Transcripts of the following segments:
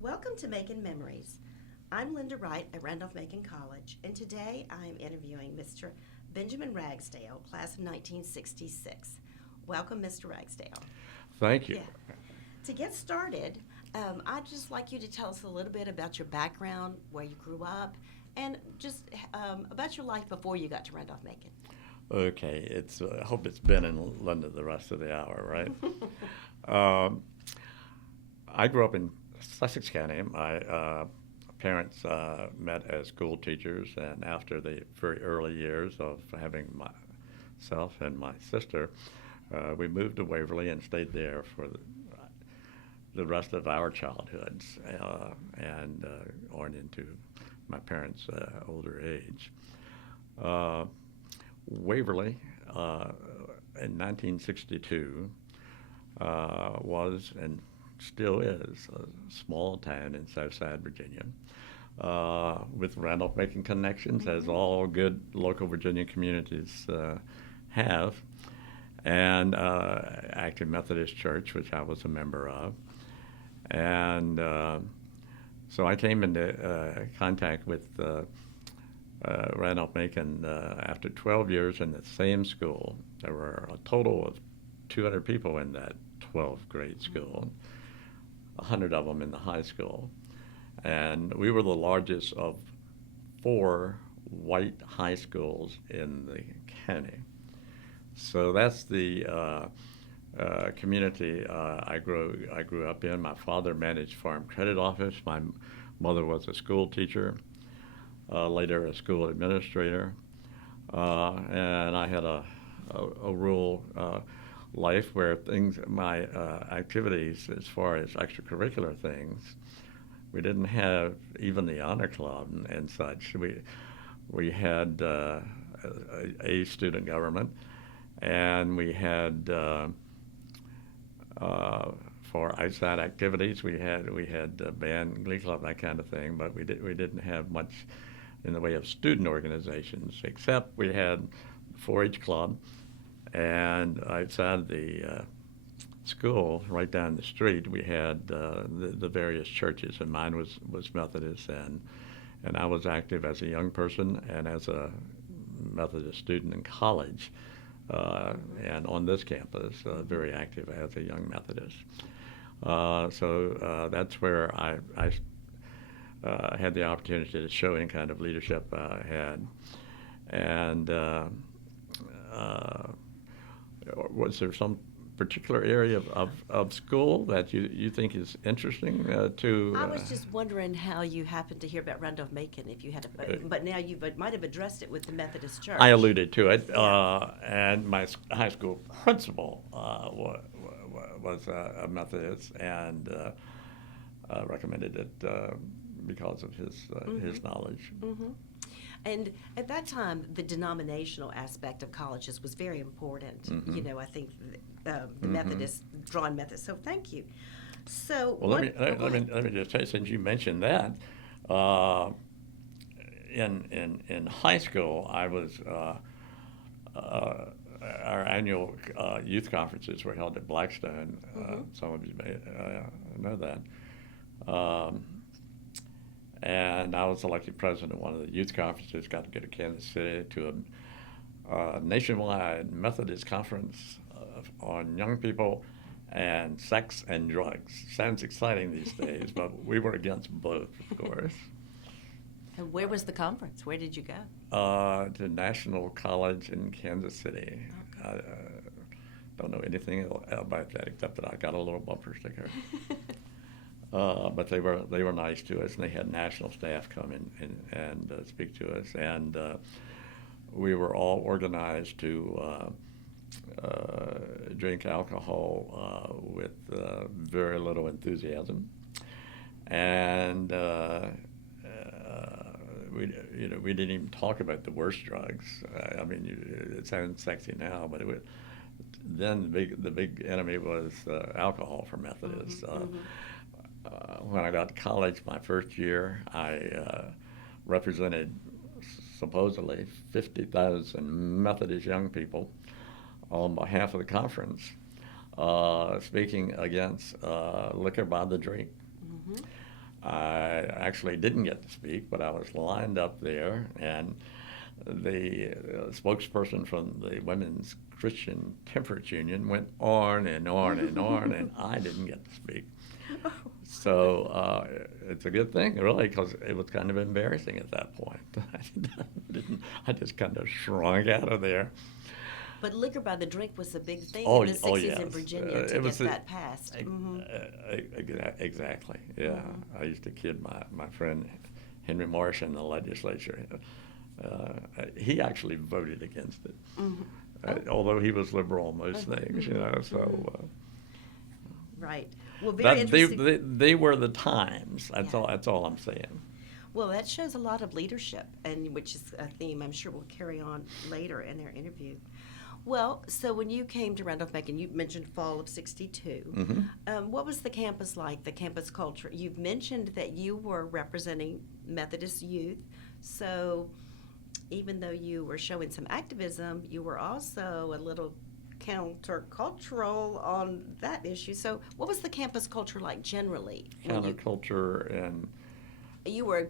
Welcome to Macon Memories. I'm Lynda Wright at Randolph-Macon College, and today I am interviewing Mr. Benjamin Ragsdale, class of 1966. Welcome, Mr. Ragsdale. Thank you. Yeah. To get started, I'd just like you to tell us a little bit about your background, where you grew up, and just about your life before you got to Randolph-Macon. Okay, I hope it's been in London the rest of the hour, right? I grew up in Sussex County. My parents met as school teachers, and after the very early years of having myself and my sister, we moved to Waverly and stayed there for the rest of our childhoods and on into my parents' older age. Waverly, in 1962, was and still is a small town in Southside Virginia, with Randolph-Macon connections, as all good local Virginia communities have, and Active Methodist Church, which I was a member of. And so I came into contact with Randolph-Macon after 12 years in the same school. There were a total of 200 people in that 12th grade school, 100 of them in the high school. And we were the largest of 4 white high schools in the county. So that's the community I grew up in. My father managed Farm Credit Office. My mother was a school teacher, later a school administrator, and I had a rural life where my activities as far as extracurricular things, we didn't have even the honor club and such. We had a student government, and we had for outside activities we had band, glee club, that kind of thing, but we didn't have much in the way of student organizations, except we had 4-H club, and outside the school, right down the street, we had the various churches, and mine was Methodist, and I was active as a young person and as a Methodist student in college, and on this campus, very active as a young Methodist. So that's where I had the opportunity to show any kind of leadership I had. And was there some particular area of school that you think is interesting to? I was just wondering how you happened to hear about Randolph-Macon, if you had, but now you might have addressed it with the Methodist Church. I alluded to it, and my high school principal was a Methodist, and recommended it because of his knowledge. Mm-hmm. And at that time, the denominational aspect of colleges was very important. Mm-hmm. You know, I think the Methodists, drawn Methodists. So thank you. So well, let me just say, since you mentioned that, in high school, I was our annual youth conferences were held at Blackstone. Some of you may know that. And I was elected president of one of the youth conferences, got to go to Kansas City to a nationwide Methodist conference on young people and sex and drugs. Sounds exciting these days, but we were against both, of course. And where was the conference? Where did you go? To National College in Kansas City. Okay. I don't know anything about that except that I got a little bumper sticker. But they were nice to us, and they had national staff come in and speak to us, and we were all organized to drink alcohol with very little enthusiasm, and we didn't even talk about the worst drugs. I mean, it sounds sexy now, but then the big enemy was alcohol for Methodists. When I got to college my first year, I represented supposedly 50,000 Methodist young people on behalf of the conference, speaking against liquor by the drink. I actually didn't get to speak, but I was lined up there, and the spokesperson from the Women's Christian Temperance Union went on and on and on, and I didn't get to speak. So it's a good thing, really, because it was kind of embarrassing at that point. I just kind of shrunk out of there. But liquor by the drink was a big thing Oh, in the 60s yes. in Virginia to get that passed. Exactly, yeah. I used to kid my friend Henry Marsh in the legislature. He actually voted against it, although he was liberal on most things, so... Right. Well, very interesting. They were the times. That's all I'm saying. Well, that shows a lot of leadership, and which is a theme I'm sure we'll carry on later in our interview. Well, so when you came to Randolph-Macon, you mentioned fall of '62. Mm-hmm. What was the campus like, the campus culture? You've mentioned that you were representing Methodist youth, so even though you were showing some activism, you were also a little countercultural on that issue. So what was the campus culture like generally? Counterculture and... You were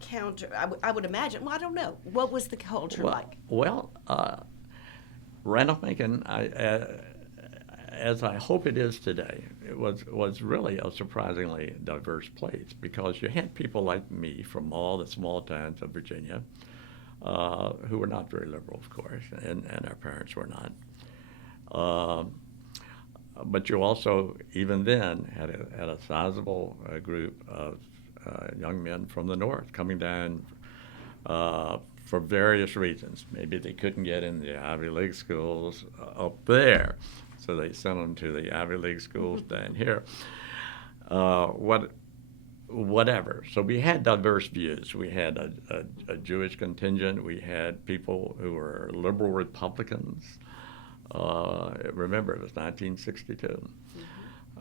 counter, I would imagine. Well, I don't know. What was the culture like? Well, Randolph-Macon, as I hope it is today, it was really a surprisingly diverse place, because you had people like me from all the small towns of Virginia, who were not very liberal, of course, and our parents were not. But you also, even then, had a sizable group of young men from the north coming down for various reasons. Maybe they couldn't get in the Ivy League schools up there, so they sent them to the Ivy League schools down here. Whatever. So we had diverse views. We had a Jewish contingent. We had people who were liberal Republicans. Remember, it was 1962.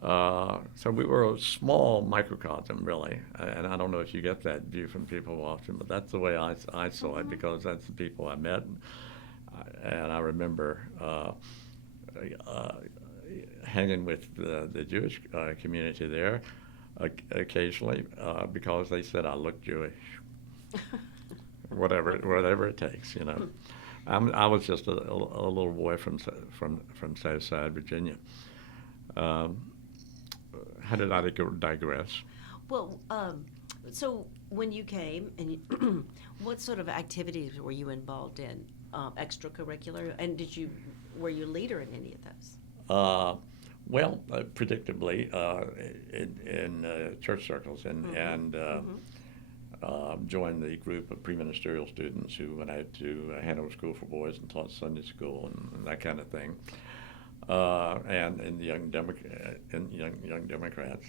So we were a small microcosm, really. And I don't know if you get that view from people often, but that's the way I saw it, because that's the people I met. And I remember hanging with the Jewish community there occasionally, because they said I looked Jewish. whatever it takes, I was just a little boy from Southside Virginia. How did I digress? Well, so when you came, and what sort of activities were you involved in, extracurricular, and were you a leader in any of those? Well, predictably, in church circles, and joined the group of preministerial students who went out to Hanover School for Boys and taught Sunday school and that kind of thing, and in the Young Democrats.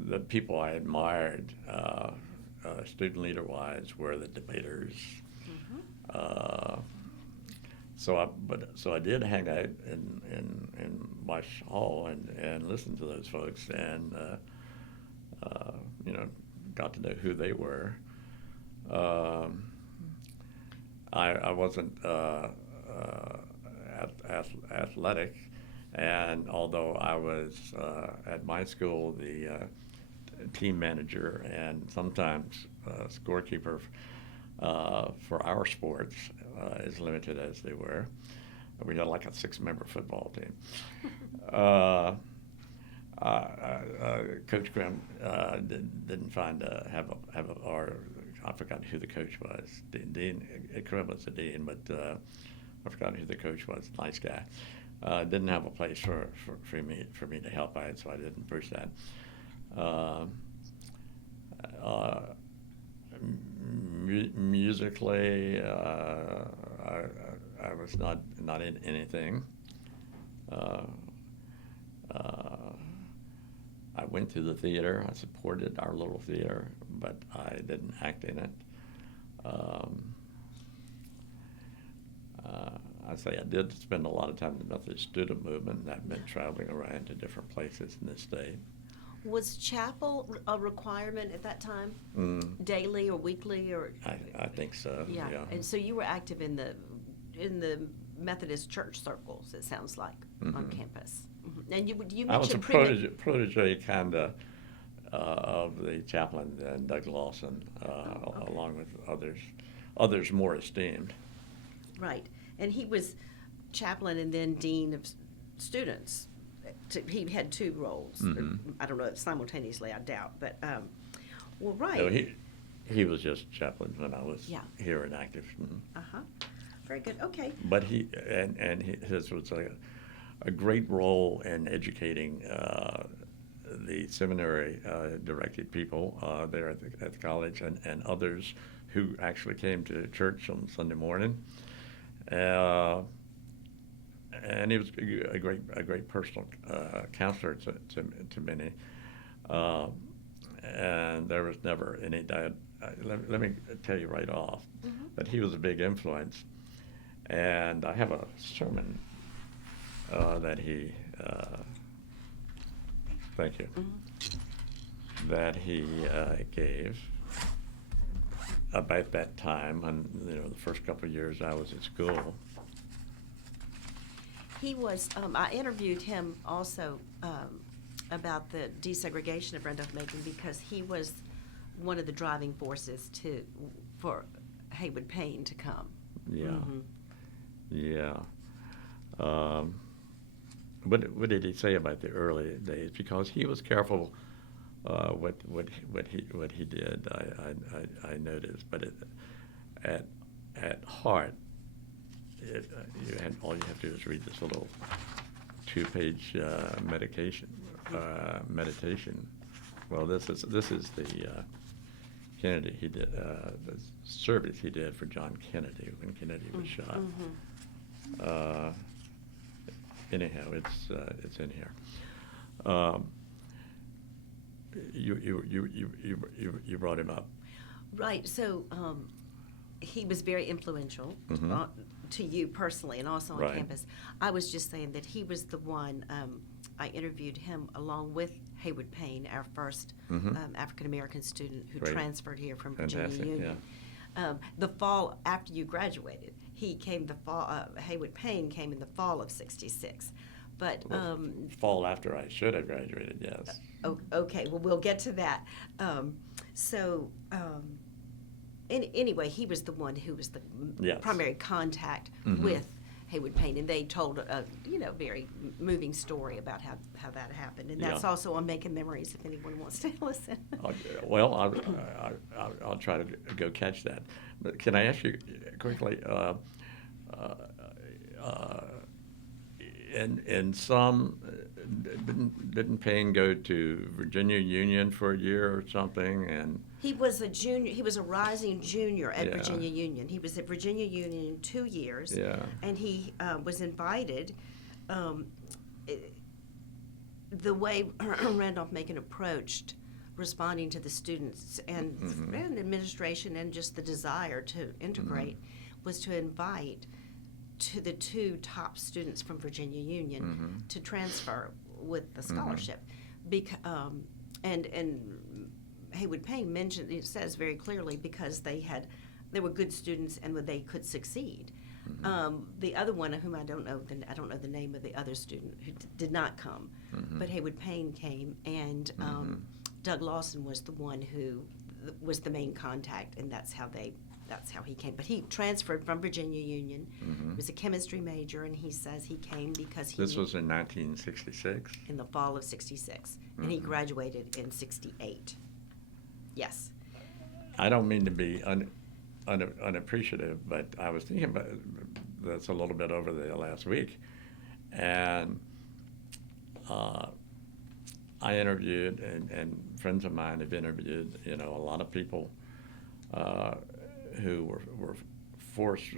The people I admired, student leader-wise, were the debaters. So I did hang out in Marsh Hall and listen to those folks, and got to know who they were. I wasn't athletic, and although I was at my school the team manager and sometimes scorekeeper for our sports, as limited as they were. We had like a 6-member football team. Coach Grimm didn't find or I forgot who the coach was. Dean Grimm was the dean, but I forgot who the coach was. Nice guy. Didn't have a place for me to help out, so I didn't push that. Musically, I was not in anything. I went to the theater. I supported our little theater, but I didn't act in it. I'd say I did spend a lot of time in the Methodist student movement, and that meant traveling around to different places in the state. Was chapel a requirement at that time? Daily or weekly, or? I think so. Yeah. And so you were active in the Methodist church circles, it sounds like. on campus. And you I was a mentioned protege kind of the chaplain, Doug Lawson, okay. along with others more esteemed. Right, and he was chaplain and then dean of students. He had two roles. I don't know, simultaneously, I doubt, but, well, right. No, he was just chaplain when I was here and active. Uh-huh, very good, okay. But his was a great role in educating the seminary directed people there at the college and others who actually came to church on Sunday morning. And he was a great personal counselor to many. And there was never any doubt. Let me tell you right off that he was a big influence. And I have a sermon that he, thank you, that he gave about that time, and the first couple of years I was at school. He was, I interviewed him also about the desegregation of Randolph-Macon because he was one of the driving forces for Haywood Payne to come. Yeah. Yeah. What did he say about the early days? Because he was careful what he did. I noticed, but at heart, all you have to do is read this little 2-page meditation. Well, this is the Kennedy he did the service he did for John Kennedy when Kennedy was shot. Anyhow, it's in here. You brought him up. Right. So he was very influential to you personally, and also on campus. I was just saying that he was the one. I interviewed him along with Haywood Payne, our first African American student who transferred here from Virginia Union. Yeah. The fall after you graduated, he came the fall. Haywood Payne came in the fall of '66, but fall after I should have graduated. Yes. Okay. Well, we'll get to that. Anyway, he was the one who was the primary contact with Haywood Payne, and they told a very moving story about how that happened, and that's also on Making Memories if anyone wants to listen. Well, I'll try to go catch that. But can I ask you quickly? In some, didn't Payne go to Virginia Union for a year or something? And he was a junior. He was a rising junior at Virginia Union. He was at Virginia Union 2 years, and he was invited. The way Randolph-Macon approached responding to the students and administration and just the desire to integrate was to invite to the 2 top students from Virginia Union to transfer with the scholarship. And Haywood Payne mentioned, it says very clearly, because they were good students and they could succeed. The other one, whom I don't know the name of the other student who did not come, but Haywood Payne came, and Doug Lawson was the one who was the main contact, and that's how he came. But he transferred from Virginia Union. He was a chemistry major, and he says he came because this was in 1966? In the fall of '66, and he graduated in '68. Yes. I don't mean to be unappreciative, but I was thinking about this a little bit over the last week, and I interviewed, and friends of mine have interviewed, a lot of people who were forced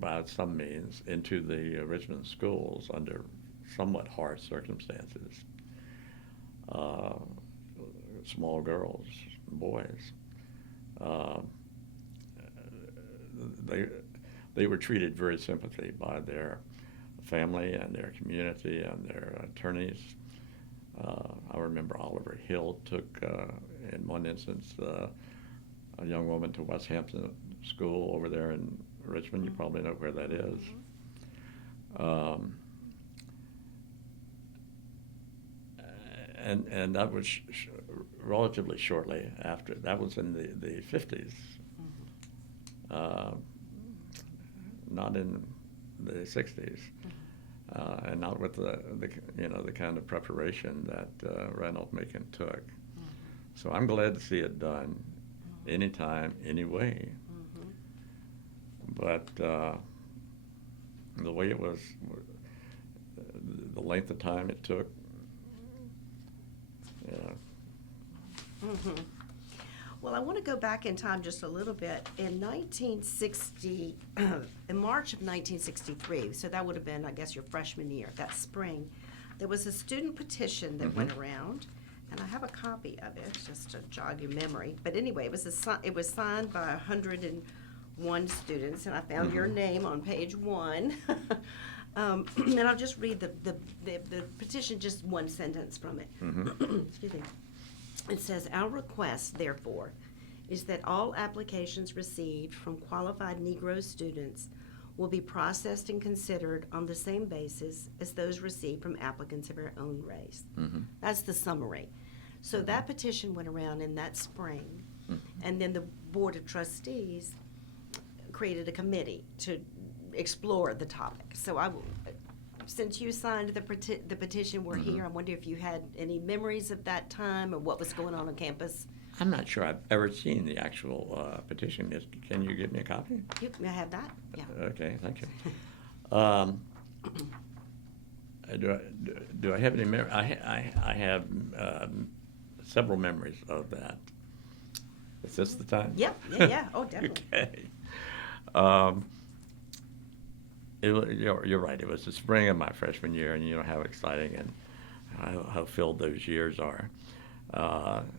by some means into the Richmond schools under somewhat harsh circumstances. Small girls, boys. They were treated very sympathetically by their family and their community and their attorneys. I remember Oliver Hill took, in one instance, a young woman to West Hampton School over there in Richmond. You probably know where that is. and that was relatively shortly after. That was in the 50s, not in the 60s, and not with the kind of preparation that Macon took. So I'm glad to see it done anytime, anyway. But the way it was, the length of time it took, Well, I want to go back in time just a little bit. In 1960, in March of 1963, so that would have been, I guess, your freshman year, that spring, there was a student petition that went around, and I have a copy of it just to jog your memory. But anyway, it was signed by 101 students, and I found your name on page 1. And I'll just read the petition, just one sentence from it. Excuse me. It says, "Our request, therefore, is that all applications received from qualified Negro students will be processed and considered on the same basis as those received from applicants of our own race." That's the summary. So that petition went around in that spring, and then the Board of Trustees created a committee to explore the topic. So since you signed the petition, we're here. I wonder if you had any memories of that time or what was going on campus. I'm not sure I've ever seen the actual petition. Can you give me a copy? May I have that? Yeah. Okay, thank you. Do I have any memory? I have several memories of that. Is this the time? Yeah. Oh, definitely. Okay. You're right. It was the spring of my freshman year, and you know how exciting and how filled those years are,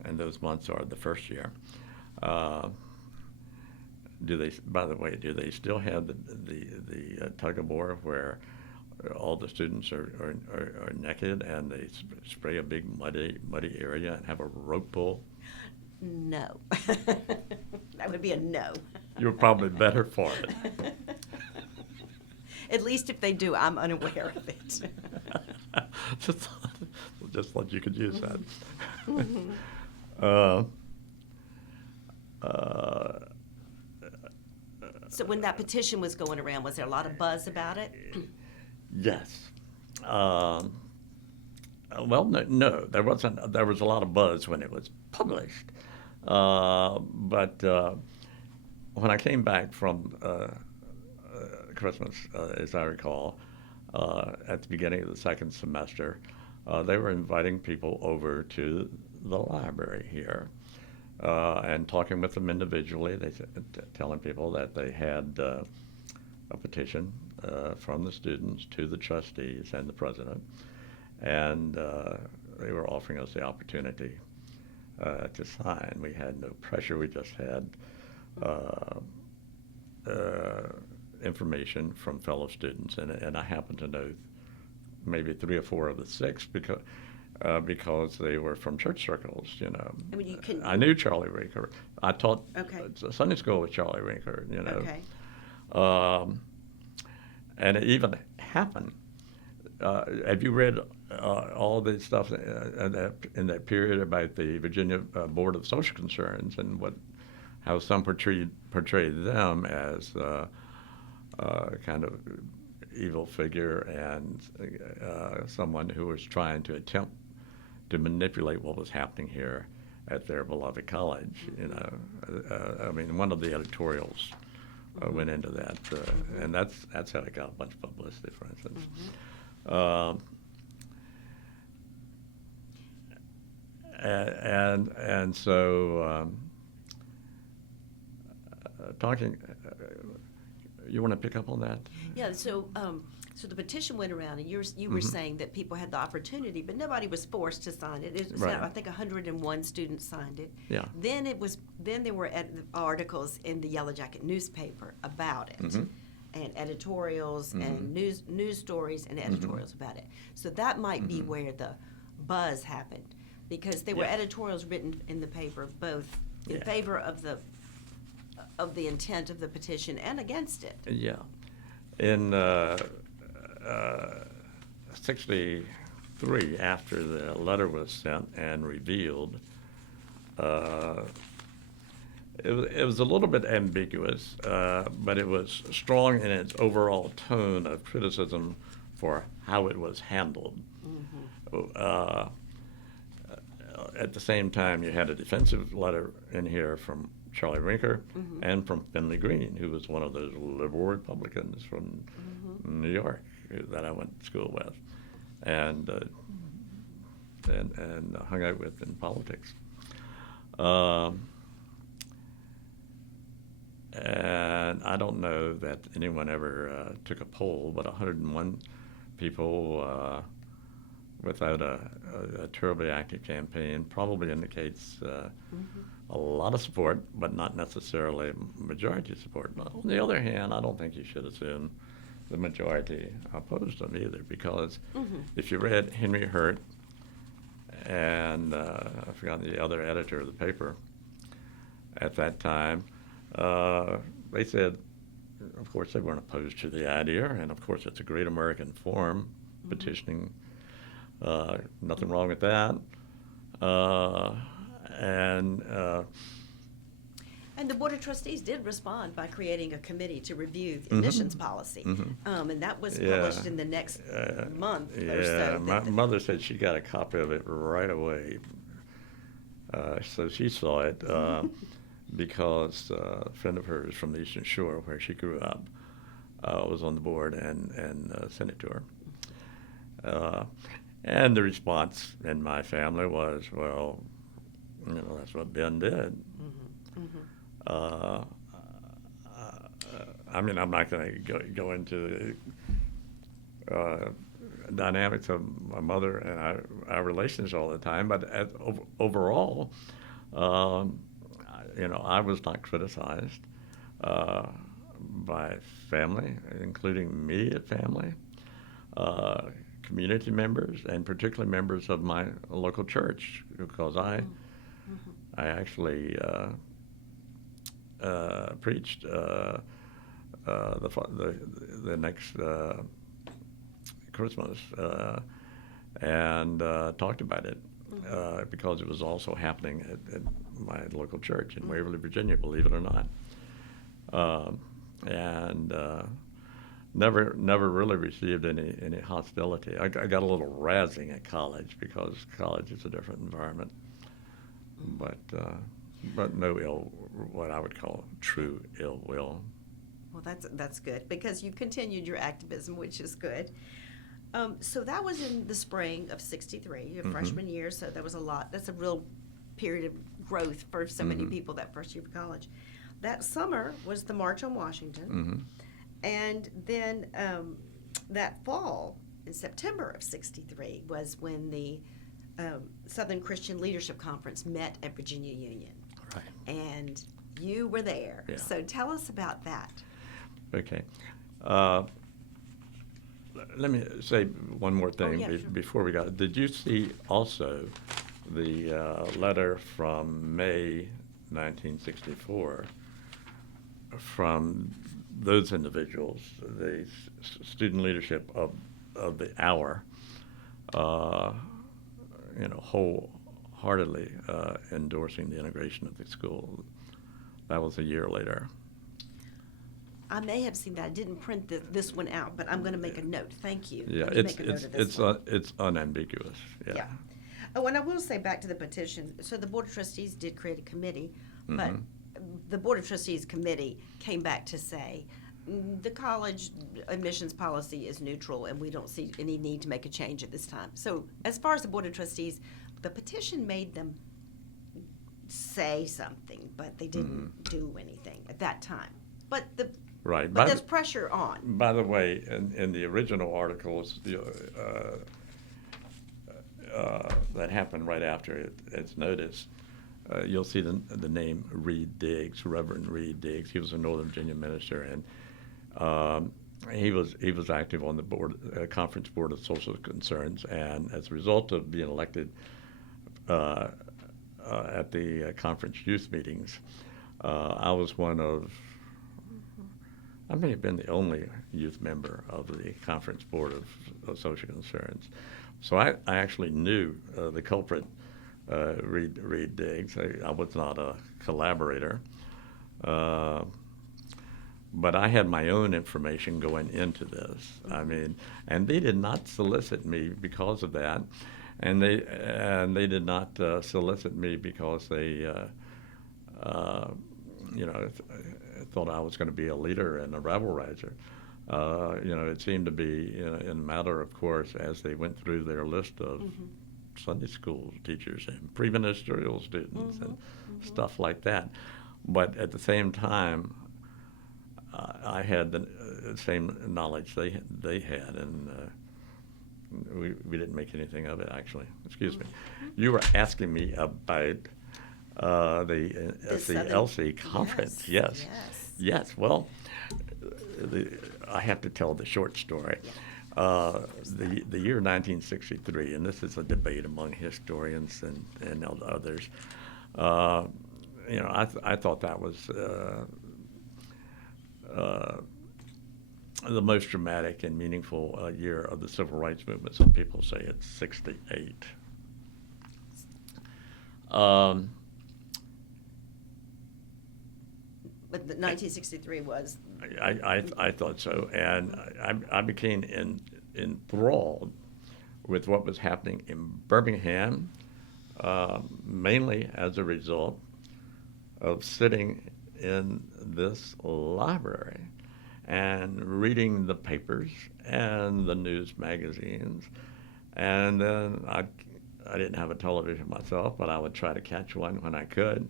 and those months are the first year. By the way, do they still have the tug of war where all the students are naked and they spray a big muddy area and have a rope pull? No. That would be a no. You're probably better for it. At least if they do, I'm unaware of it. just thought you could use that. So when that petition was going around, was there a lot of buzz about it? Yes. Well, no, there wasn't. There was a lot of buzz when it was published, but when I came back from Christmas, as I recall, at the beginning of the second semester, they were inviting people over to the library here and talking with them individually. They telling people that they had a petition from the students to the trustees and the president, and they were offering us the opportunity to sign. We had no pressure. We just had information from fellow students, and I happen to know maybe 3 or 4 of the 6 because they were from church circles. You know, I mean, I knew Charlie Rinker. I taught Sunday school with Charlie Rinker. You know, and it even happened. Have you read all the stuff in that period about the Virginia Board of Social Concerns and how some portrayed them as kind of evil figure and someone who was trying to attempt to manipulate what was happening here at their beloved college? You know, I mean, one of the editorials went into that, and that's how it got a bunch of publicity, for instance. And so talking. You want to pick up on that? Yeah. So the petition went around, and you were saying that people had the opportunity, but nobody was forced to sign it. It was, I think 101 students signed it. Yeah. Then there were articles in the Yellow Jacket newspaper about it. And editorials and news stories and editorials about it. So that might be where the buzz happened, because there were editorials written in the paper both in favor of the intent of the petition and against it. Yeah. In 63, 1963, after the letter was sent and revealed, it was a little bit ambiguous, but it was strong in its overall tone of criticism for how it was handled. At the same time, you had a defensive letter in here from Charlie Rinker and from Finley Green, who was one of those liberal Republicans from New York that I went to school with and hung out with in politics. And I don't know that anyone ever took a poll, but 101 people without a terribly active campaign probably indicates a lot of support, but not necessarily majority support. But on the other hand, I don't think you should assume the majority opposed them either, because if you read Henry Hurt and I forgot the other editor of the paper at that time, they said, of course, they weren't opposed to the idea, and of course, it's a great American form, petitioning. Nothing wrong with that. And the Board of Trustees did respond by creating a committee to review the admissions policy. And that was published in the next month or so. My mother said she got a copy of it right away. So she saw it because a friend of hers from the Eastern Shore, where she grew up, was on the board and sent it to her. And the response in my family was, well, that's what Ben did. I mean, I'm not going to go into the dynamics of my mother and our relations all the time, but overall, I was not criticized by family, including immediate family, community members, and particularly members of my local church, because I actually preached the next Christmas and talked about it because it was also happening at my local church in Waverly, Virginia, believe it or not. Never really received any hostility. I got a little razzing at college because college is a different environment, but no what I would call true ill will. Well, that's good, because you continued your activism, which is good. So that was in the spring of '63, your freshman year. So that was a lot. That's a real period of growth for so many people that first year of college. That summer was the March on Washington. And then that fall, in September of '63, was when the Southern Christian Leadership Conference met at Virginia Union. Right. And you were there. Yeah. So tell us about that. Okay. Let me say one more thing sure. before we got. Did you see also the letter from May 1964 from those individuals, the student leadership of the hour, wholeheartedly endorsing the integration of the school? That was a year later. I may have seen that. I didn't print this one out, but I'm going to make a note. Thank you. Yeah, Make a note of this one. it's unambiguous. Yeah. Oh, and I will say, back to the petition, so the Board of Trustees did create a committee, but the Board of Trustees committee came back to say, the college admissions policy is neutral and we don't see any need to make a change at this time. So as far as the Board of Trustees, the petition made them say something, but they didn't do anything at that time. But Right. But there's pressure on. By the way, in the original articles that happened right after it's noticed, you'll see the name Reed Diggs, Reverend Reed Diggs. He was a Northern Virginia minister, and he was active on the board, Conference Board of Social Concerns, and as a result of being elected at the conference youth meetings, I was one of. I may have been the only youth member of the Conference Board of Social Concerns, So I actually knew the culprit, Reed Diggs. I was not a collaborator. But I had my own information going into this. I mean, and they did not solicit me because of that, and they did not solicit me because they, thought I was going to be a leader and a rabble rouser. It seemed to be in a matter of course as they went through their list of Sunday school teachers and preministerial students and stuff like that. But at the same time, I had the same knowledge they had, and we didn't make anything of it, actually. Excuse me. You were asking me about the SCLC conference. Yes. Well, I have to tell the short story. The year 1963, and this is a debate among historians and others. I thought that was the most dramatic and meaningful year of the civil rights movement. Some people say it's 68. But the 1963 was. I thought so, and I became enthralled with what was happening in Birmingham, mainly as a result of sitting in this library and reading the papers and the news magazines. And then I didn't have a television myself, but I would try to catch one when I could,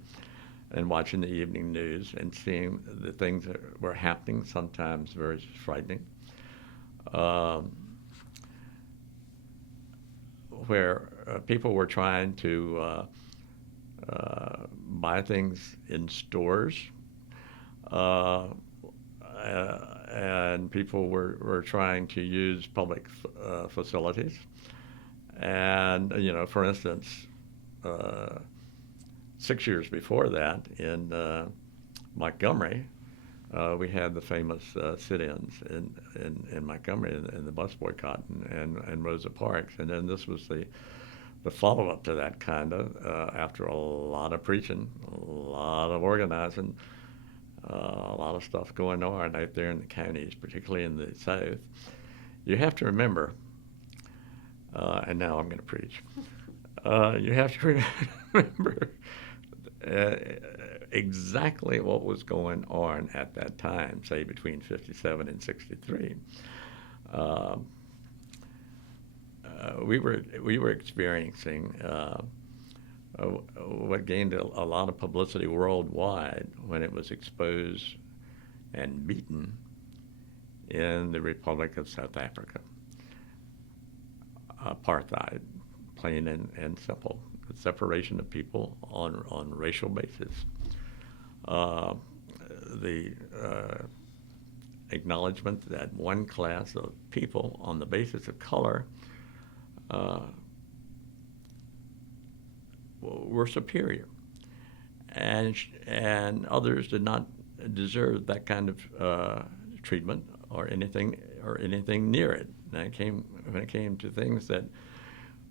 and watching the evening news and seeing the things that were happening, sometimes very frightening, where people were trying to buy things in stores, and people were trying to use public facilities. And, for instance, 6 years before that in Montgomery, we had the famous sit-ins in Montgomery in the bus boycott and Rosa Parks. And then this was the follow-up to that kind of, after a lot of preaching, a lot of organizing, a lot of stuff going on out there in the counties, particularly in the South. You have to remember, and now I'm going to preach, you have to remember exactly what was going on at that time, say between 57 and 63. We were experiencing what gained a lot of publicity worldwide when it was exposed and beaten in the Republic of South Africa. Apartheid, plain and simple. The separation of people on racial basis. The acknowledgement that one class of people on the basis of color were superior, and others did not deserve that kind of treatment or anything near it. And when it came to things that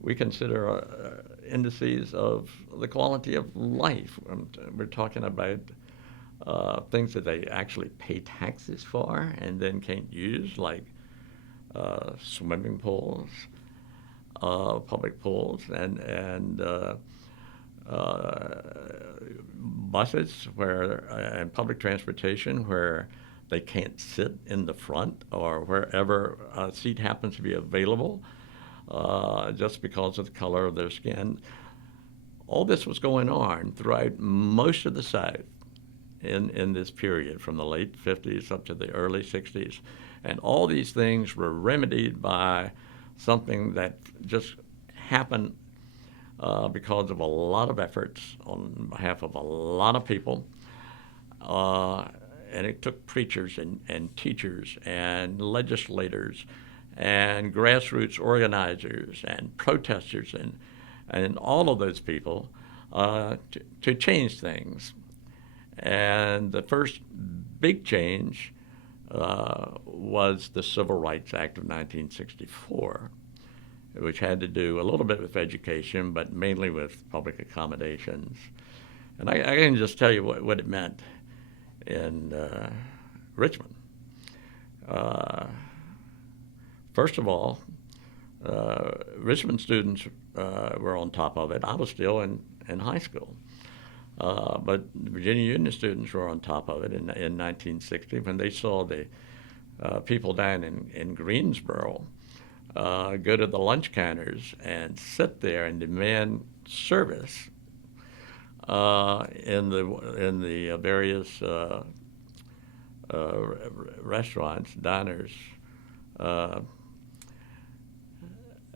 we consider indices of the quality of life. We're talking about things that they actually pay taxes for and then can't use, like swimming pools, public pools, and buses and public transportation where they can't sit in the front or wherever a seat happens to be available. Just because of the color of their skin. All this was going on throughout most of the South in this period, from the late 50s up to the early 60s. And all these things were remedied by something that just happened because of a lot of efforts on behalf of a lot of people. And it took preachers and teachers and legislators and grassroots organizers and protesters and all of those people to change things. And the first big change was the Civil Rights Act of 1964, which had to do a little bit with education, but mainly with public accommodations. And I can just tell you what it meant in Richmond. First of all, Richmond students were on top of it. I was still in high school. But Virginia Union students were on top of it in 1960 when they saw the people down in Greensboro go to the lunch counters and sit there and demand service in the various restaurants, diners,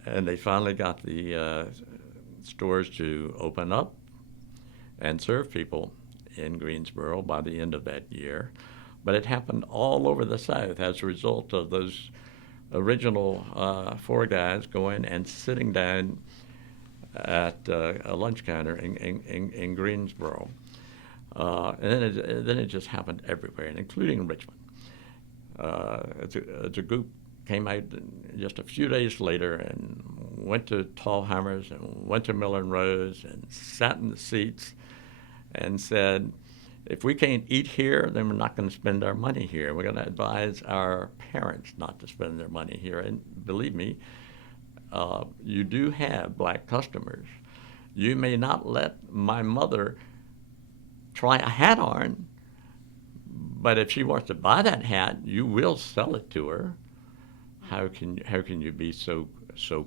and they finally got the stores to open up and serve people in Greensboro by the end of that year. But it happened all over the South as a result of those original 4 guys going and sitting down at a lunch counter in Greensboro. And then it just happened everywhere, including Richmond. It's a group came out just a few days later and went to Tallheimer's and went to Miller and Rose and sat in the seats and said, if we can't eat here, then we're not going to spend our money here. We're going to advise our parents not to spend their money here. And believe me, you do have black customers. You may not let my mother try a hat on, but if she wants to buy that hat, you will sell it to her. How can you be so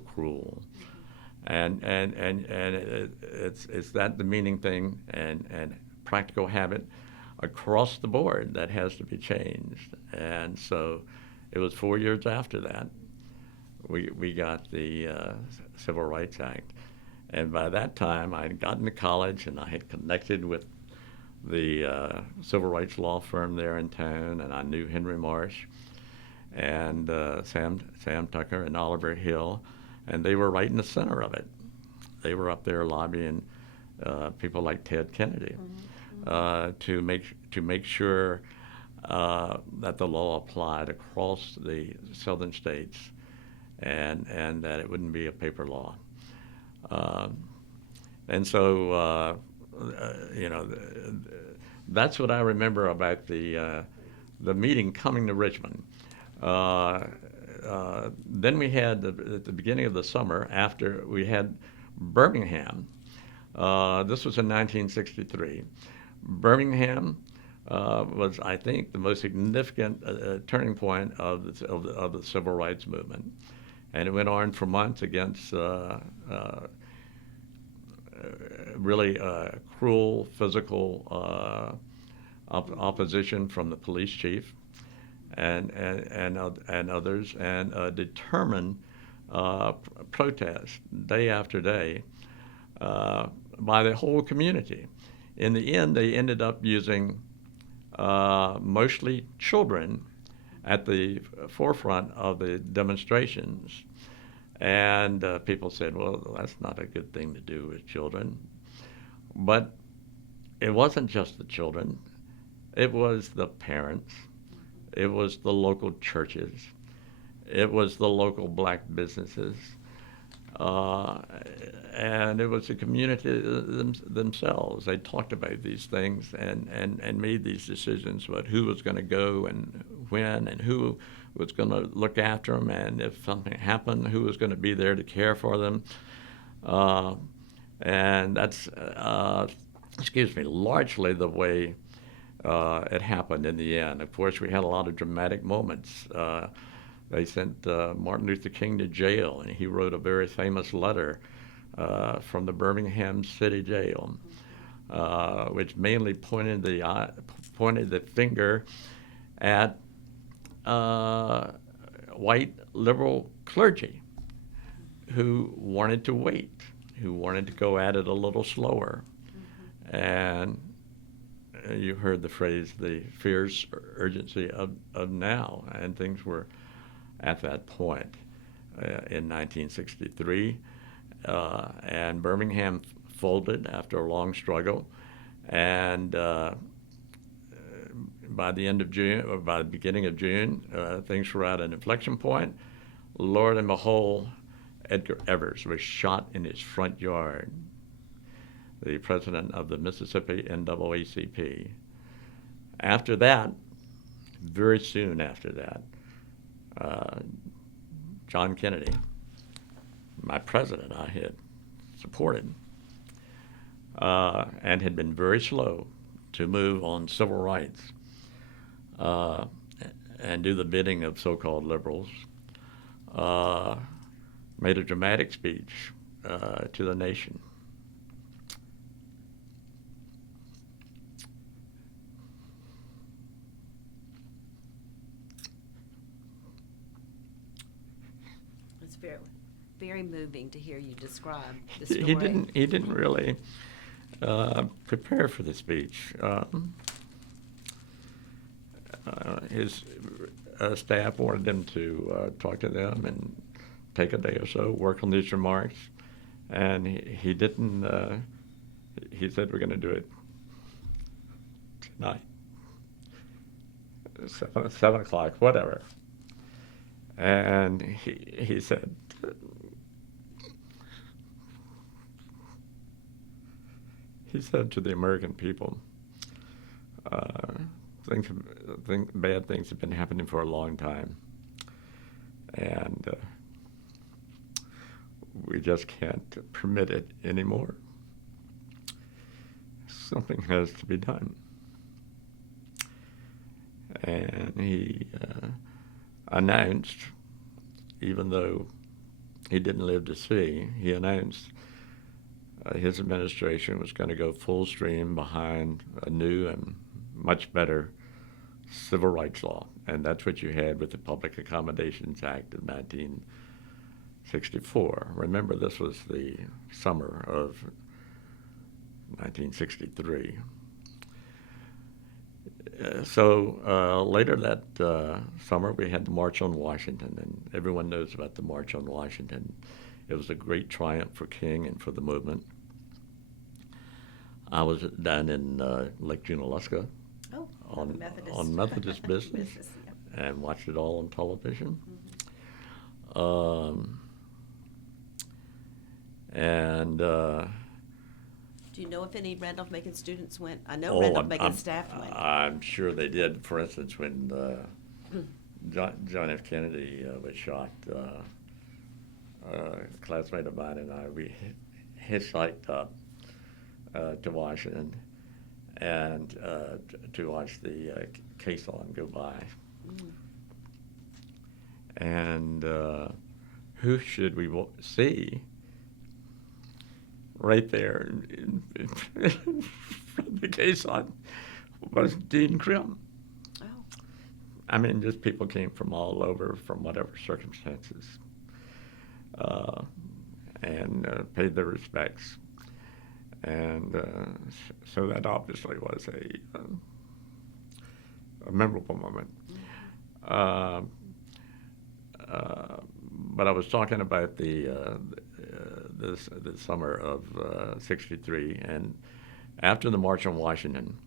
cruel? And it's that demeaning thing and practical habit across the board that has to be changed. And so it was 4 years after that we got the Civil Rights Act. And by that time I had gotten to college and I had connected with the civil rights law firm there in town, and I knew Henry Marsh and Sam Tucker and Oliver Hill, and they were right in the center of it. They were up there lobbying people like Ted Kennedy to make sure that the law applied across the southern states, and that it wouldn't be a paper law. And so that's what I remember about the meeting coming to Richmond. Then we had, at the beginning of the summer, after we had Birmingham. This was in 1963. Birmingham was, I think, the most significant turning point of the civil rights movement. And it went on for months against really cruel physical opposition from the police chief and others, and determined protest day after day by the whole community. In the end, they ended up using mostly children at the forefront of the demonstrations. And people said, well, that's not a good thing to do with children. But it wasn't just the children. It was the parents. It was the local churches. It was the local black businesses. And it was the community themselves. They talked about these things and made these decisions about who was going to go and when and who was going to look after them, and if something happened, who was going to be there to care for them. And that's, largely the way it happened in the end. Of course, we had a lot of dramatic moments. They sent Martin Luther King to jail, and he wrote a very famous letter from the Birmingham City Jail, which mainly pointed the finger at white liberal clergy who wanted to wait, who wanted to go at it a little slower. And you heard the phrase, the fierce urgency of now, and things were at that point in 1963. And Birmingham folded after a long struggle, and by the end of June, or by the beginning of June, things were at an inflection point. Lord and behold, Edgar Evers was shot in his front yard, the president of the Mississippi NAACP. After that, very soon after that, John Kennedy, my president, I had supported, and had been very slow to move on civil rights and do the bidding of so-called liberals, made a dramatic speech to the nation. It's very, very moving to hear you describe the story. He didn't really prepare for the speech. His staff wanted him to talk to them and take a day or so, work on these remarks, and he didn't. He said, "We're going to do it tonight, 7 o'clock, whatever." And he said, to the American people, bad things have been happening for a long time, and we just can't permit it anymore. Something has to be done. And he announced, even though he didn't live to see, he announced his administration was going to go full stream behind a new and much better civil rights law. And that's what you had with the Public Accommodations Act of 1964. Remember, this was the summer of 1963. So later that summer, we had the March on Washington, and everyone knows about the March on Washington. It was a great triumph for King and for the movement. I was down in Lake Junaluska on Methodist business, yeah. and watched it all on television. Do you know if any Randolph-Macon students went? I know Randolph-Macon staff went. I'm sure they did. For instance, when John F. Kennedy was shot, a classmate of mine and I, we hitchhiked up to Washington and to watch the caisson go by. And who should we see right there in the caisson was Dean Krim. Oh. I mean, just people came from all over, from whatever circumstances, and paid their respects. And so that obviously was a memorable moment. But I was talking about the summer of '63, and after the March on Washington,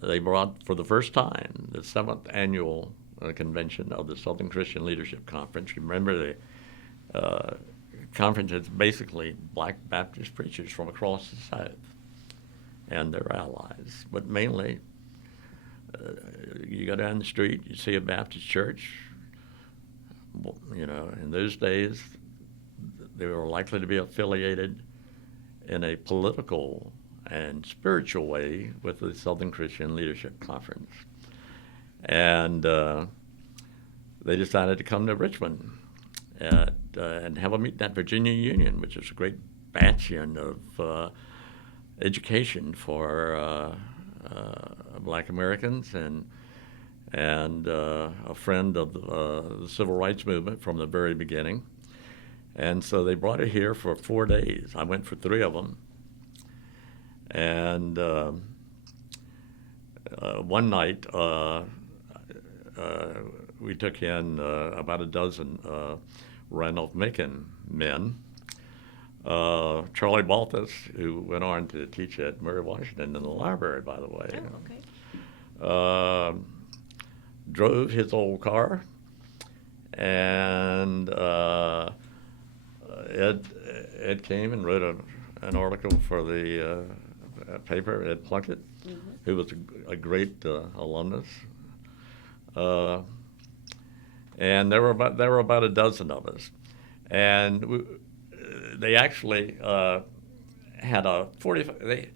they brought for the first time the 7th annual convention of the Southern Christian Leadership Conference. Remember, the conference is basically black Baptist preachers from across the South and their allies, but mainly you go down the street, you see a Baptist church. You know, in those days, they were likely to be affiliated in a political and spiritual way with the Southern Christian Leadership Conference. And they decided to come to Richmond and have a meeting at Virginia Union, which is a great bastion of education for black Americans, and a friend of the civil rights movement from the very beginning. And so they brought it here for 4 days. I went for 3 of them. And one night, we took in about a dozen Randolph-Macon men. Charlie Balthus, who went on to teach at Mary Washington in the library, by the way. Oh, okay. Drove his old car, and Ed came and wrote an article for the paper, Ed Plunkett, who was a great alumnus. And there were about a dozen of us, and they actually had a 45.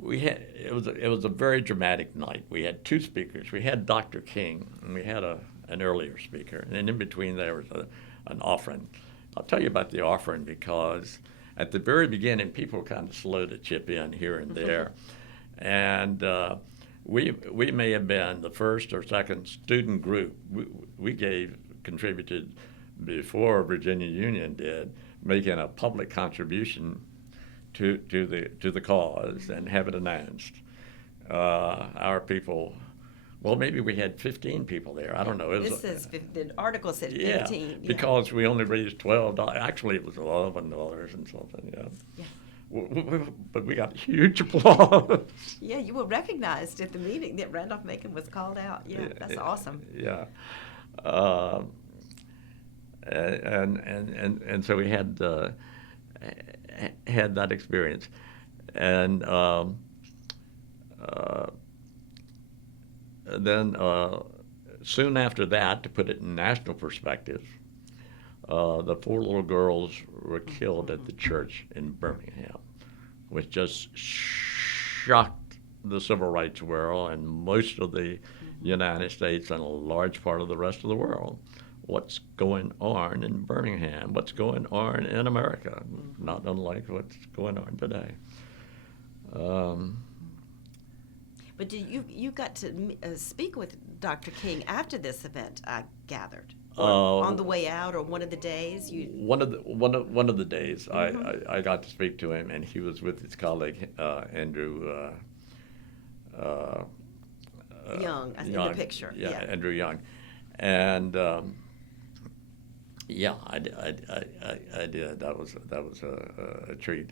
It was a very dramatic night. We had two speakers. We had Dr. King, and we had an earlier speaker, and in between there was an offering. I'll tell you about the offering because at the very beginning, people were kind of slow to chip in here and there, and we may have been the first or second student group. We contributed before Virginia Union did, making a public contribution to the cause and have it announced. Our people, well, maybe we had 15 people there. I don't know. The article said 15. Yeah, because we only raised $12. Actually, it was $11 and something. Yeah. But we got huge applause. Yeah, you were recognized at the meeting that Randolph Macon was called out. Yeah, that's awesome. Yeah. And so we had that experience, and then soon after that, to put it in national perspective, the 4 little girls were killed at the church in Birmingham, which just shocked the civil rights world and most of the United States and a large part of the rest of the world. What's going on in Birmingham? What's going on in America? Not unlike what's going on today. But you got to speak with Dr. King after this event, I gathered, or on the way out, or one of the days. One of the days, I got to speak to him, and he was with his colleague Andrew Young. I see the picture. Yeah, Andrew Young, and yeah, I did. That was a treat.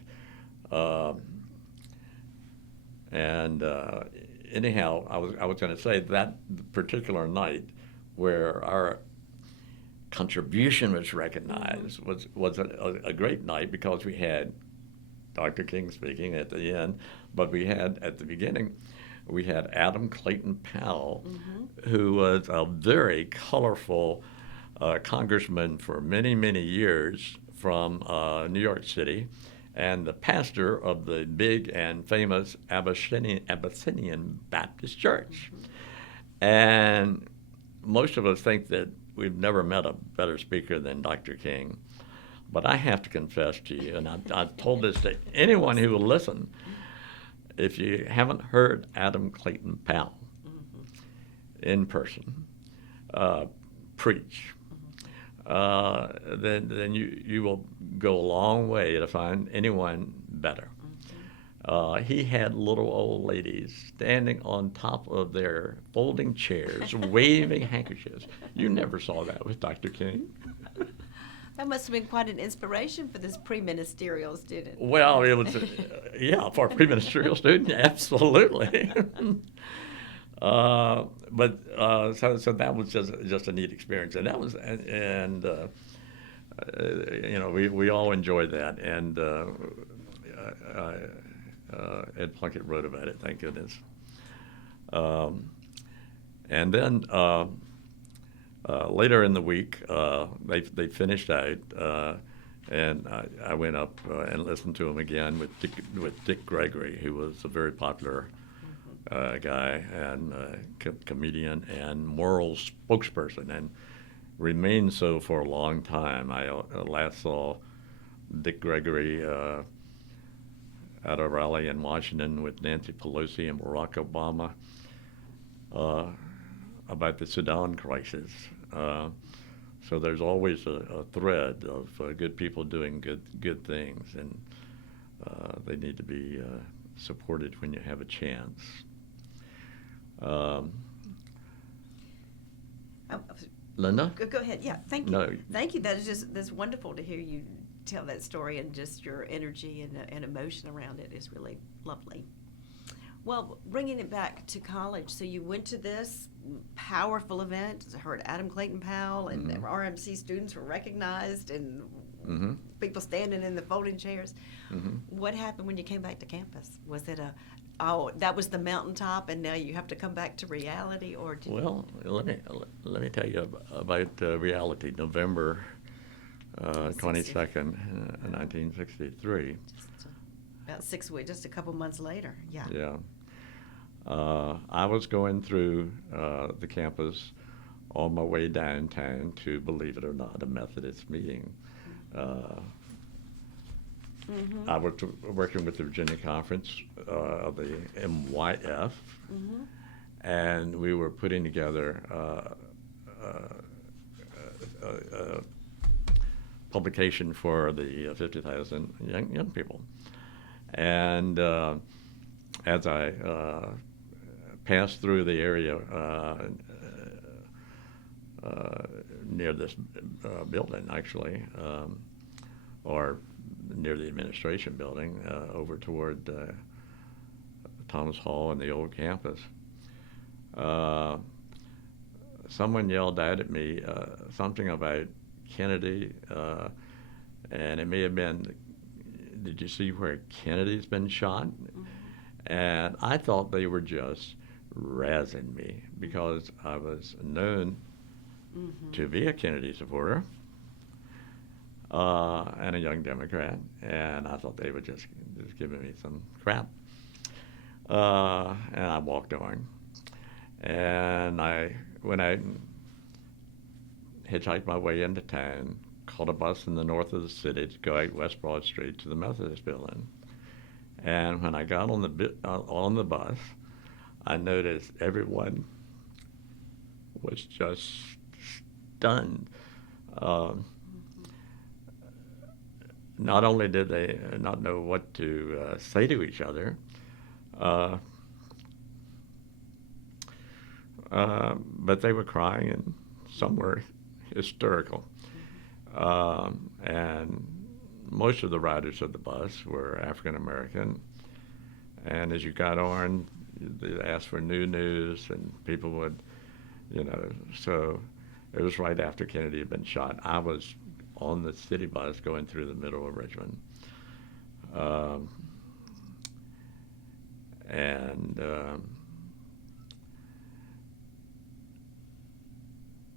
Anyhow, I was going to say that particular night where our contribution was recognized was a great night because we had Dr. King speaking at the end, but we had at the beginning we had Adam Clayton Powell, who was a very colorful congressman for many years from New York City, and the pastor of the big and famous Abyssinian Baptist Church. And most of us think that we've never met a better speaker than Dr. King. But I have to confess to you, and I've told this to anyone who will listen, if you haven't heard Adam Clayton Powell in person preach, then you will go a long way to find anyone better. He had little old ladies standing on top of their folding chairs, waving handkerchiefs. You never saw that with Dr. King. That must have been quite an inspiration for this pre-ministerial student. Well, it was, for a pre-ministerial student, absolutely. So that was just a neat experience, and that was, we all enjoyed that, and Ed Plunkett wrote about it, thank goodness. And then later in the week, they finished out, and I went up and listened to him again with Dick Gregory, who was a very popular guy and comedian and moral spokesperson, and remained so for a long time. I last saw Dick Gregory at a rally in Washington with Nancy Pelosi and Barack Obama about the Sudan crisis. So there's always a thread of good people doing good things, and they need to be supported when you have a chance. Lynda? Go ahead. Yeah, thank you. No. Thank you. That's wonderful to hear you tell that story, and just your energy and emotion around it is really lovely. Well, bringing it back to college, so you went to this powerful event, heard Adam Clayton Powell, and the RMC students were recognized, and people standing in the folding chairs. What happened when you came back to campus? Was it that was the mountaintop, and now you have to come back to reality, or? Well, let me tell you about reality. November 22nd, 1963. About 6 weeks, just a couple months later. Yeah. Yeah. I was going through the campus on my way downtown to, believe it or not, a Methodist meeting. I was working with the Virginia Conference of the MYF, and we were putting together a publication for the 50,000 young people. And as I passed through the area near this building, actually, or near the administration building, over toward Thomas Hall and the old campus, someone yelled out at me something about Kennedy, and it may have been, did you see where Kennedy's been shot? And I thought they were just razzing me because I was known to be a Kennedy supporter and a young Democrat, and I thought they were just giving me some crap. And I walked on, and I went out and hitchhiked my way into town, caught a bus in the north of the city to go out West Broad Street to the Methodist building. And when I got on the bus, I noticed everyone was just stunned. Not only did they not know what to say to each other, but they were crying, and some were hysterical. And most of the riders of the bus were African American, and as you got on, they asked for new news, and people would, so it was right after Kennedy had been shot. I was on the city bus going through the middle of Richmond, and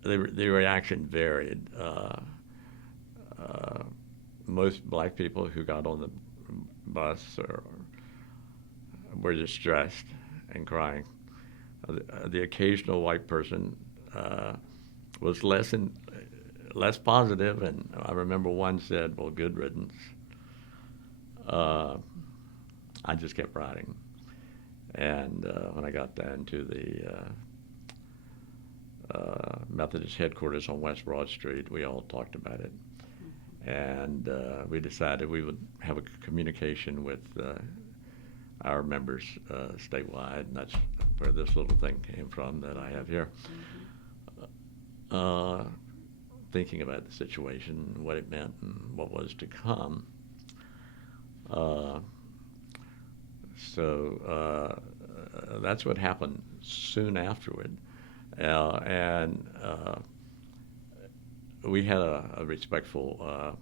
the reaction varied. Most black people who got on the bus were distressed and crying. The occasional white person was less positive, and I remember one said, "Well, good riddance." I just kept riding, and when I got down to the Methodist headquarters on West Broad Street, we all talked about it. And we decided we would have a communication with our members statewide, and that's where this little thing came from that I have here. Thinking about the situation, what it meant, and what was to come. So that's what happened soon afterward. And we had a respectful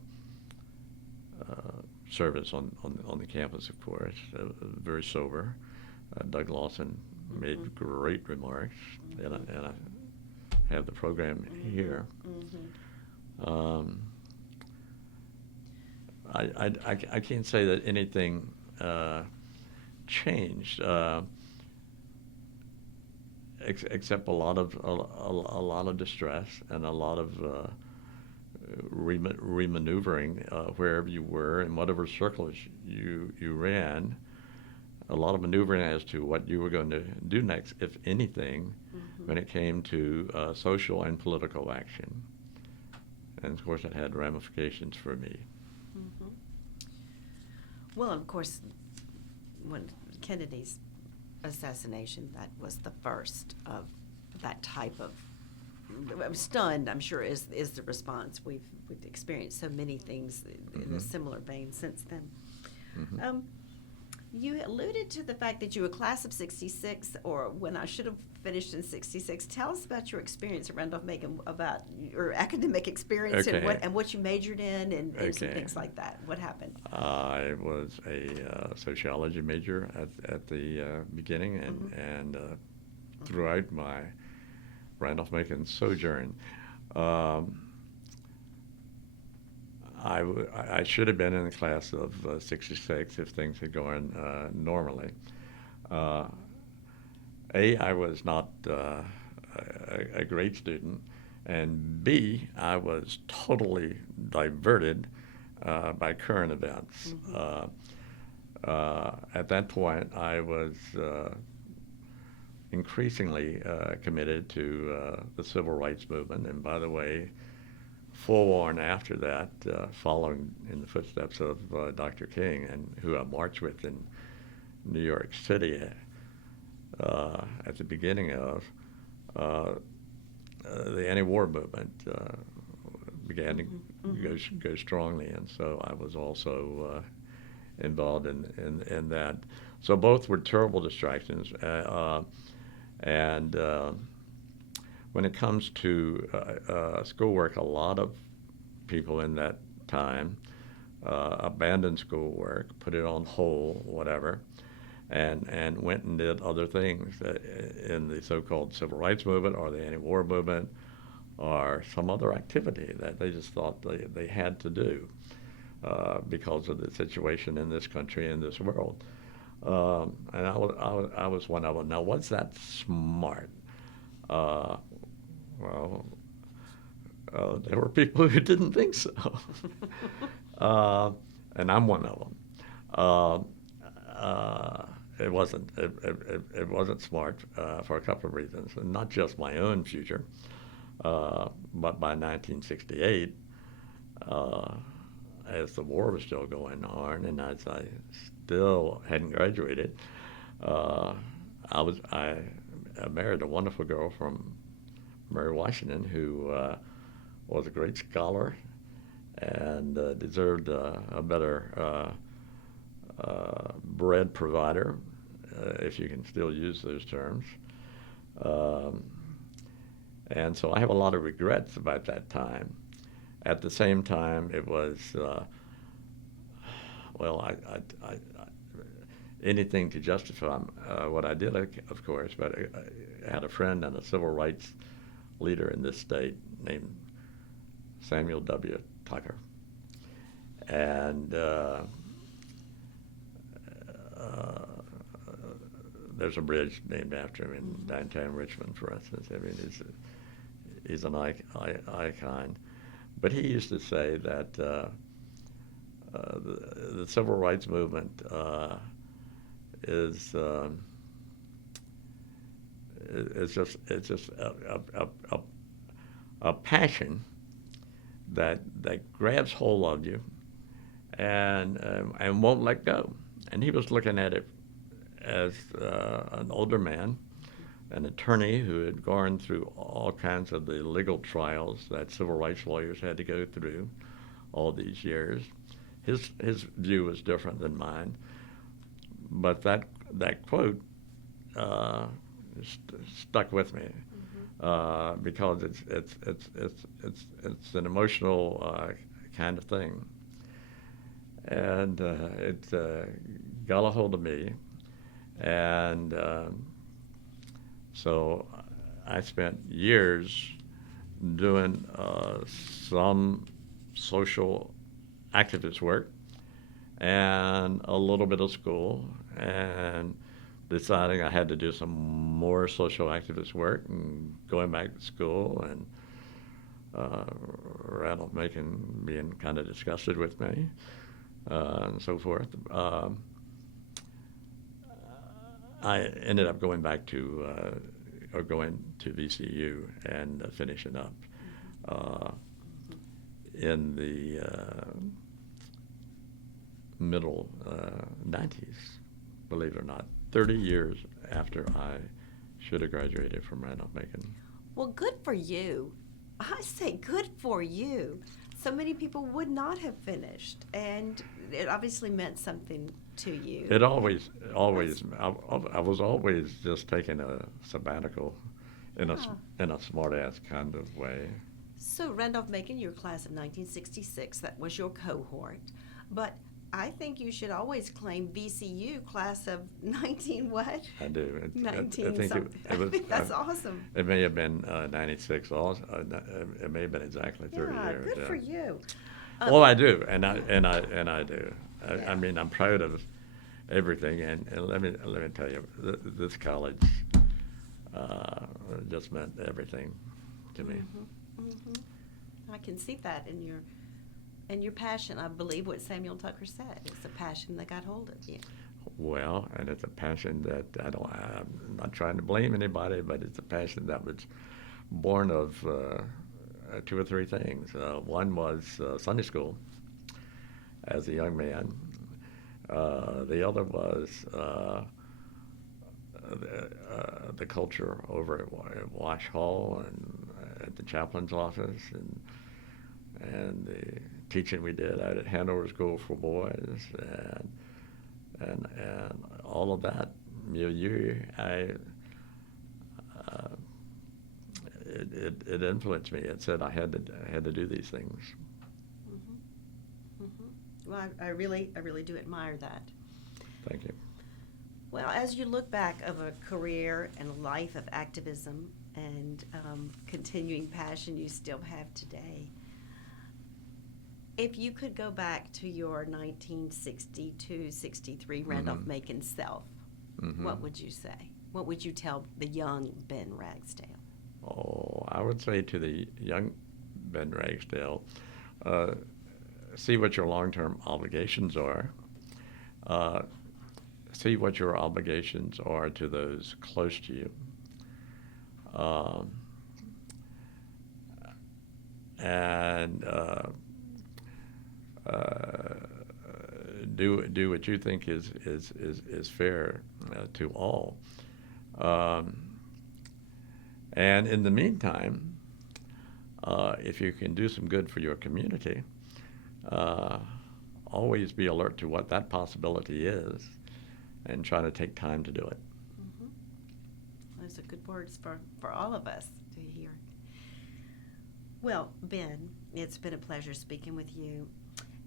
service on the campus, of course, very sober. Doug Lawson made great remarks, and I have the program here. I can't say that anything changed, except a lot of distress and a lot of remaneuvering wherever you were in whatever circles you ran. A lot of maneuvering as to what you were going to do next, if anything, when it came to social and political action. And of course, it had ramifications for me. Well, of course, when Kennedy's assassination, that was the first of that type of. I'm stunned, I'm sure, is the response. We've experienced so many things in a similar vein since then. You alluded to the fact that you were class of 66, or when I should have finished in 66. Tell us about your experience at Randolph-Macon, about your academic experience Okay. and what you majored in and some Okay. things like that. What happened? I was a sociology major at the beginning and throughout my Randolph-Macon sojourn. I should have been in the class of 66 if things had gone normally. I was not a great student, and B, I was totally diverted by current events. At that point, I was increasingly committed to the civil rights movement, and by the way, forewarned after that, following in the footsteps of Dr. King, and who I marched with in New York City at the beginning of the anti-war movement began to go strongly, and so I was also involved in that. So both were terrible distractions, and when it comes to schoolwork, a lot of people in that time abandoned schoolwork, put it on hold, whatever, and went and did other things in the so-called civil rights movement or the anti-war movement or some other activity that they just thought they had to do because of the situation in this country and this world. And I was one of them. Now, was that smart? Well, there were people who didn't think so, and I'm one of them. It wasn't smart for a couple of reasons, and not just my own future, but by 1968, as the war was still going on, and as I still hadn't graduated, I married a wonderful girl from Mary Washington, who was a great scholar and deserved a better bread provider, if you can still use those terms. And so I have a lot of regrets about that time. At the same time, it was, anything to justify what I did, of course, but I had a friend and a civil rights leader in this state named Samuel W. Tucker. And there's a bridge named after him in downtown Richmond, for instance. I mean, he's an icon. But he used to say that the civil rights movement is just a passion that grabs hold of you and won't let go. And he was looking at it as an older man, an attorney who had gone through all kinds of the legal trials that civil rights lawyers had to go through all these years. His view was different than mine, but that quote stuck with me because it's an emotional kind of thing, and it got a hold of me, and so I spent years doing some social activist work and a little bit of school, and deciding I had to do some more social activist work and going back to school, and Randolph-Macon being kind of disgusted with me and so forth. I ended up going back to VCU and finishing up in the middle 90s, believe it or not, 30 years after I should have graduated from Randolph-Macon. Well, good for you. I say good for you. so many people would not have finished, and it obviously meant something to you. It always, I was always just taking a sabbatical in a smart-ass kind of way. So Randolph-Macon, your class of 1966, that was your cohort. But I think you should always claim VCU class of 19 what? I do. 19 I think something. it was, That's awesome. It may have been 96 also. It may have been exactly 30 years. Good for you. Well, I do, and I do. Yeah. I mean, I'm proud of everything, and let me tell you, this college just meant everything to me. I can see that in your passion. I believe what Samuel Tucker said. It's a passion that got hold of you. Well, and it's a passion that I'm not trying to blame anybody, but it's a passion that was born of two or three things. One was Sunday school as a young man. The other was the culture over at Wash Hall and at the chaplain's office, and the teaching we did out at Hanover School for Boys, and all of that milieu. It influenced me. It said I had to do these things. Well, I really do admire that. Thank you. Well, as you look back of a career and a life of activism and continuing passion you still have today, if you could go back to your 1962-63 Randolph-Macon self, what would you say? What would you tell the young Ben Ragsdale? Oh, I would say to the young Ben Ragsdale, see what your long-term obligations are. See what your obligations are to those close to you. And do what you think is fair to all. And in the meantime, if you can do some good for your community, always be alert to what that possibility is and try to take time to do it. Those are good words for all of us to hear. Well, Ben, it's been a pleasure speaking with you.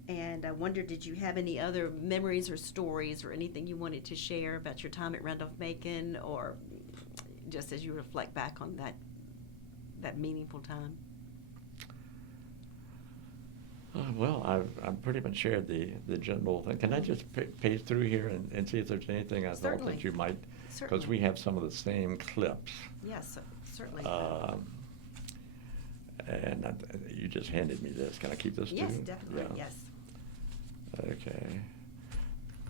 And I wonder, did you have any other memories or stories or anything you wanted to share about your time at Randolph-Macon, or just as you reflect back on that meaningful time? Well, I've pretty much shared the general thing. Can I just page through here and see if there's anything I thought that you might, because we have some of the same clips. Yes, certainly. And you just handed me this. Can I keep this too? Yes, definitely, Yeah. yes. Okay.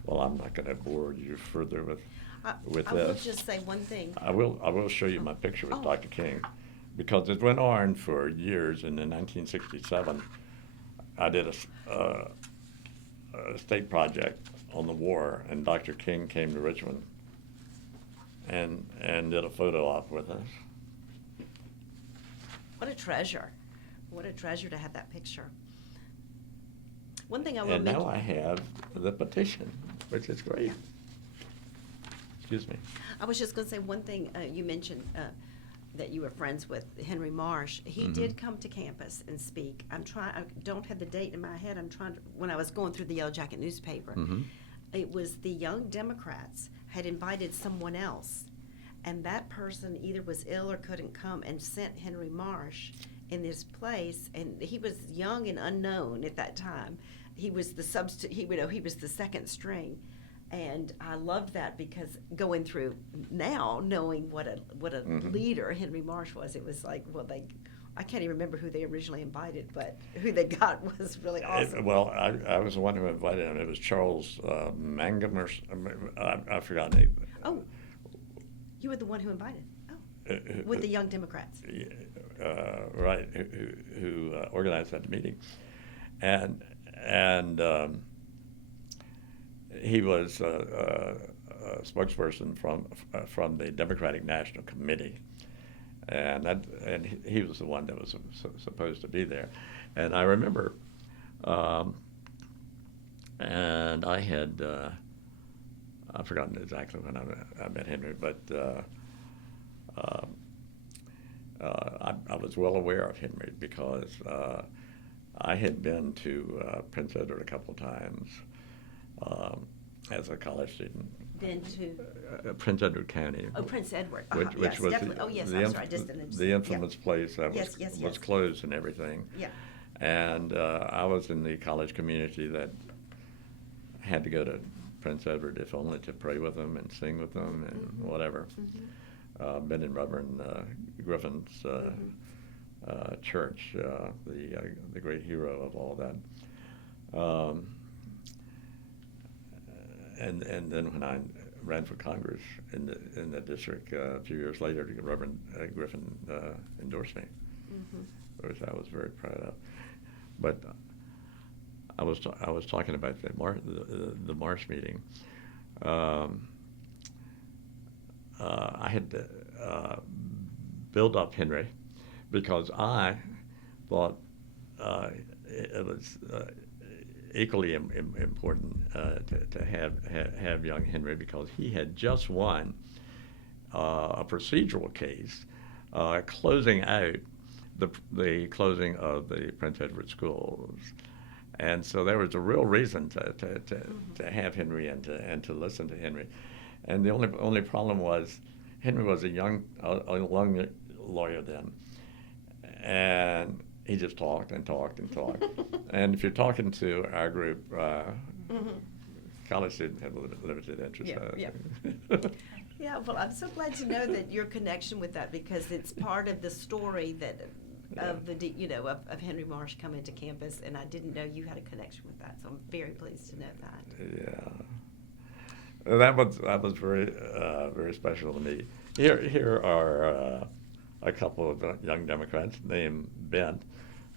Well, I'm not going to bore you further with this. I will just say one thing. I will show you my picture with Dr. King, because it went on for years. And in 1967, I did a state project on the war, and Dr. King came to Richmond and did a photo op with us. What a treasure. What a treasure to have that picture. One thing I will And mention. now I have the petition, which is great. Excuse me. I was just going to say one thing. You mentioned that you were friends with Henry Marsh. He did come to campus and speak. I don't have the date in my head. When I was going through the Yellow Jacket newspaper, it was the Young Democrats had invited someone else, and that person either was ill or couldn't come, and sent Henry Marsh in this place. And he was young and unknown at that time. He was the he was the second string. And I loved that, because going through now, knowing what a leader Henry Marsh was, it was like, well, I can't even remember who they originally invited, but who they got was really awesome. I was the one who invited him. It was Charles Mangum, or I forgot his name. Oh, you were the one who invited. Oh, with the Young Democrats. Right, who organized that meeting, and he was a spokesperson from the Democratic National Committee, and he was the one that was supposed to be there. And I remember, and I had, I've forgotten exactly when I met Henry, but I was well aware of Henry because I had been to Prince Edward a couple times as a college student. Been to? Prince Edward County. Oh, Prince Edward. Which Yes, was definitely. Oh, yes, I'm sorry, I just didn't the understand. infamous place that Yes, yes, was yes. closed and everything. Yeah. And I was in the college community that had to go to Prince Edward if only to pray with them and sing with them and whatever. Been in Reverend Griffin's church, the great hero of all that. And then when I ran for Congress in the district a few years later, Reverend Griffin endorsed me, which I was very proud of. But I was talking about the March meeting. I had to build up Henry because I thought it was equally important to have young Henry because he had just won a procedural case closing out the closing of the Prince Edward schools. And so there was a real reason to have Henry and to listen to Henry. And the only problem was Henry was a young lawyer then, and he just talked and talked and talked. And if you're talking to our group, college students have limited interest. Yeah, well, I'm so glad to know that your connection with that because it's part of the story that of of Henry Marsh coming to campus, and I didn't know you had a connection with that, so I'm very pleased to know that. Yeah, that was very special to me. Here are a couple of young Democrats named Ben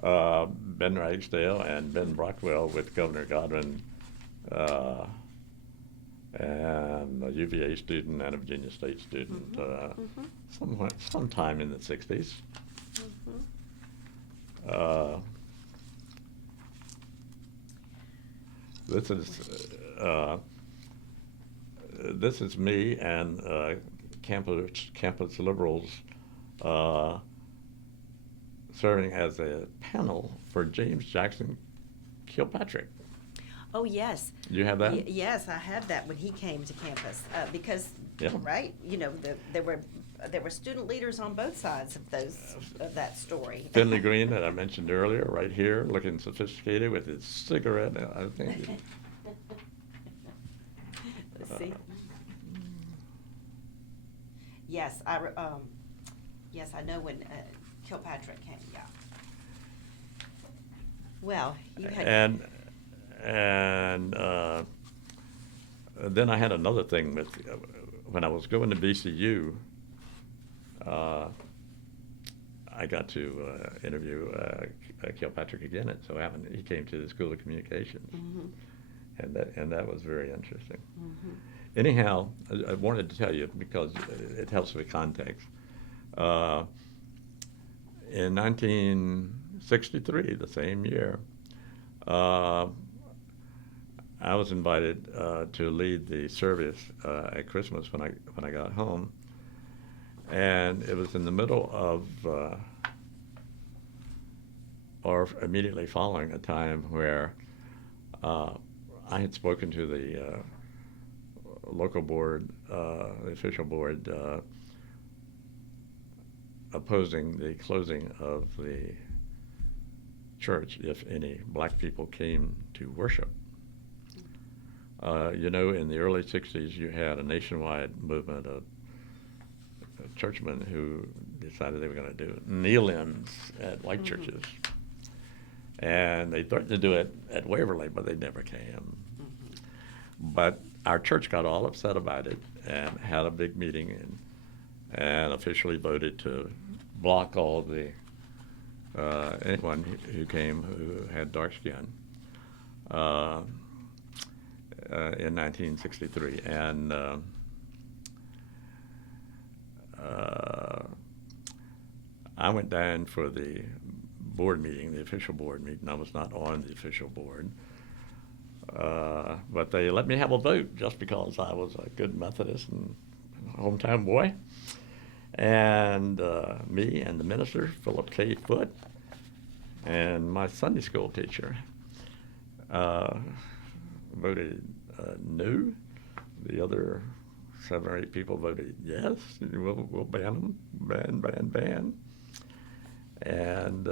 Ragsdale and Ben Brockwell with Governor Godwin, and a UVA student and a Virginia State student, sometime in the 60s. This is me and campus liberals serving as a panel for James Jackson Kilpatrick. Oh, yes. You have that? Yes, I have that when he came to campus because, right, there were student leaders on both sides of that story. Finley Green that I mentioned earlier, right here, looking sophisticated with his cigarette. I think. Let's see. Yes, I know when Kilpatrick came. Yeah. Well, you had. And then I had another thing with when I was going to VCU. I got to interview Kilpatrick again. It so happened he came to the School of Communications, and that was very interesting. Anyhow, I wanted to tell you because it helps with context. In 1963, the same year, I was invited to lead the service at Christmas when I got home, and it was in the middle of or immediately following a time where I had spoken to the local board, the official board, opposing the closing of the church if any black people came to worship. In the early 60s, you had a nationwide movement of churchmen who decided they were going to do kneel-ins at white churches. And they threatened to do it at Waverly, but they never came. But our church got all upset about it and had a big meeting and officially voted to block all the anyone who came who had dark skin in 1963. And I went down for the board meeting, the official board meeting. I was not on the official board. But they let me have a vote just because I was a good Methodist and hometown boy. And me and the minister, Philip K. Foote, and my Sunday school teacher voted no. The other 7 or 8 people voted yes. We'll ban them, ban. And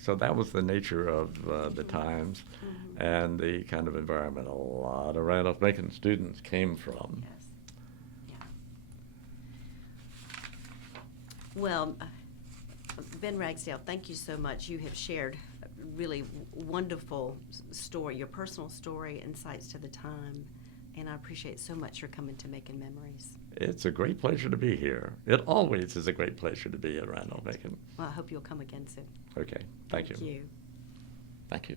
so that was the nature of the times and the kind of environment a lot of Randolph-Macon students came from. Yes. Yeah. Well, Ben Ragsdale, thank you so much. You have shared a really wonderful story, your personal story, insights to the time, and I appreciate so much your coming to Macon Memories. It's a great pleasure to be here. It always is a great pleasure to be at Randolph-Macon. Well, I hope you'll come again soon. Okay, thank you. Thank you. Thank you.